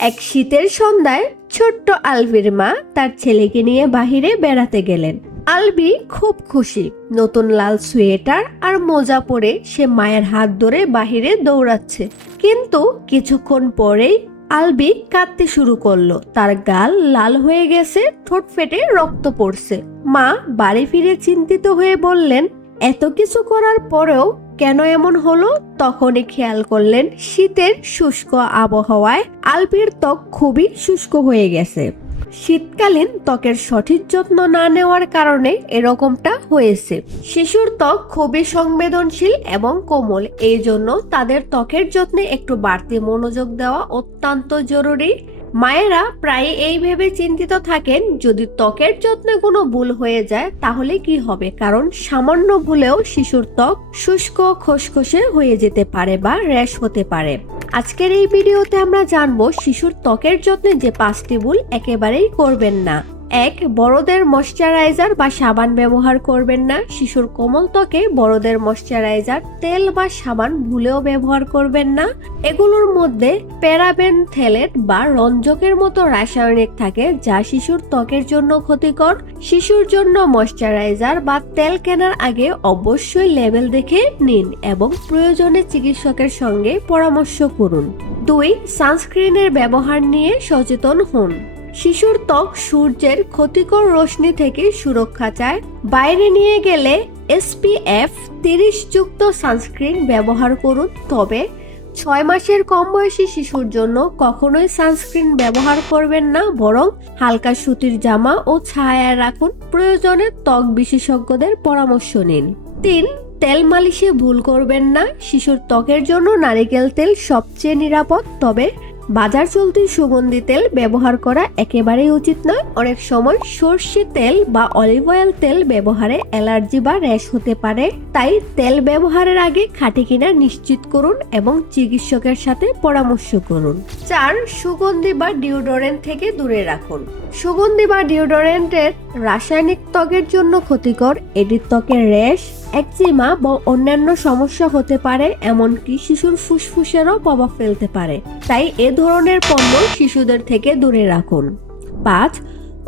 এক শীতের সন্ধ্যায় ছোট্ট আলবির মা তার ছেলেকে নিয়ে বাহিরে বেড়াতে গেলেন। আলবি খুব খুশি। নতুন লাল সোয়েটার আর মোজা পরে সে মায়ের হাত ধরে বাহিরে দৌড়াচ্ছে। কিন্তু কিছুক্ষণ পরেই আলবি কাঁদতে শুরু করল। তার গাল লাল হয়ে গেছে, ঠোঁট ফেটে রক্ত পড়ছে। মা বাড়ি ফিরে চিন্তিত হয়ে বললেন, এত কিছু করার পরেও কেন এমন হলো? তখনই খেয়াল করলেন শীতের শুষ্ক আবহাওয়ায় আলবির ত্বক খুবই শুষ্ক হয়ে গেছে। শীতকালীন ত্বকের সঠিক যত্ন না নেওয়ার কারণে এরকমটা হয়েছে। শিশুর ত্বক খুবই সংবেদনশীল এবং কোমল এই জন্য তাদের ত্বকের যত্নে একটু বাড়তি মনোযোগ দেওয়া অত্যন্ত জরুরি। মায়েরা প্রায় এই ভেবে চিন্তিত থাকেন, যদি ত্বকের যত্নে কোনো ভুল হয়ে যায়, তাহলে কি হবে? কারণ সামান্য ভুলেও শিশুর ত্বক শুষ্ক, খসখসে হয়ে যেতে পারে বা র্যাশ হতে পারে। আজকের এই ভিডিওতে আমরা জানব, শিশুর ত্বকের যত্নে যে পাঁচটি ভুল একেবারেই করবেন না। এক, বড়দের ময়শ্চারাইজার বা সাবান ব্যবহার করবেন না। শিশুর কোমল ত্বকে বড়দের ময়শ্চারাইজার, তেল বা সাবান ভুলেও ব্যবহার করবেন না। এগুলোর মধ্যে প্যারাবেন থেলেট বা রঞ্জকের মতো রাসায়নিক থাকে যা শিশুর ত্বকের জন্য ক্ষতিকর। শিশুর জন্য ময়শ্চারাইজার বা তেল কেনার আগে অবশ্যই লেবেল দেখে নিন এবং প্রয়োজনে চিকিৎসকের সঙ্গে পরামর্শ করুন। দুই, সানস্ক্রিনের ব্যবহার নিয়ে সচেতন হন। শিশুর ত্বক সূর্যের ক্ষতিকর রশ্মি থেকে সুরক্ষা চায়। বাইরে নিয়ে গেলে এসপিএফ তিরিশ যুক্ত সানস্ক্রিন ব্যবহার করুন। তবে ছয় মাসের কম বয়সী শিশুর জন্য কখনোই সানস্ক্রিন ব্যবহার করবেন না, বরং হালকা সুতির জামা ও ছায়ায় রাখুন। প্রয়োজনে ত্বক বিশেষজ্ঞদের পরামর্শ নিন। তিন, তেল মালিশে ভুল করবেন না। শিশুর ত্বকের জন্য নারিকেল তেল সবচেয়ে নিরাপদ। তবে বাজার চলতি সুগন্ধি তেল ব্যবহার করা একেবারেই উচিত নয়। অনেক সময় সর্ষে তেল বা অলিভ অয়েল তেল ব্যবহারে অ্যালার্জি বা র্যাশ হতে পারে। তাই তেল ব্যবহারের আগে খাঁটি কিনা নিশ্চিত করুন এবং চিকিৎসকের সাথে পরামর্শ করুন। চার, সুগন্ধি বা ডিওডোরেন্ট থেকে দূরে রাখুন। সুগন্ধি বা ডিওডোরেন্টের রাসায়নিক ত্বকের জন্য ক্ষতিকর। এটি ত্বকের র্যাশ একজিমা বা অন্যান্য সমস্যা হতে পারে, এমনকি শিশুর ফুসফুসেরও প্রভাব ফেলতে পারে। তাই এ ধরনের পণ্য শিশুদের থেকে দূরে রাখুন। পাঁচ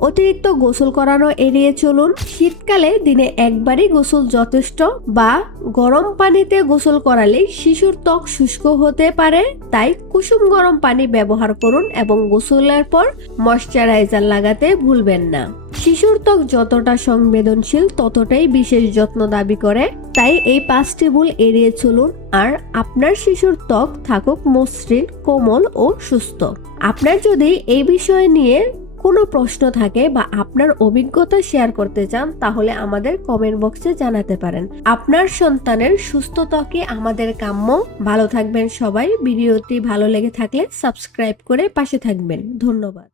অতিরিক্ত গোসল করানো এড়িয়ে চলুন। শীতকালে দিনে একবারই গোসল যথেষ্ট বা গরম পানিতে গোসল করালে শিশুর ত্বক শুষ্ক হতে পারে, তাই কুসুম গরম পানি ব্যবহার করুন এবং গোসলের পর ময়শ্চারাইজার লাগাতে ভুলবেন না। শিশুর ত্বক যতটা সংবেদনশীল ততটাই বিশেষ যত্ন দাবি করে, তাই এই পাঁচটি ভুল এড়িয়ে চলুন আর আপনার শিশুর ত্বক থাকুক মসৃণ, কোমল ও সুস্থ। আপনার যদি এই বিষয় নিয়ে কোনো প্রশ্ন থাকে বা আপনার অভিজ্ঞতা শেয়ার করতে চান, তাহলে আমাদের কমেন্ট বক্সে জানাতে পারেন। আপনার সন্তানের সুস্থ ত্বকে আমাদের কাম্য? ভালো থাকবেন সবাই। ভিডিওটি ভালো লেগে থাকলে সাবস্ক্রাইব করে পাশে থাকবেন। ধন্যবাদ।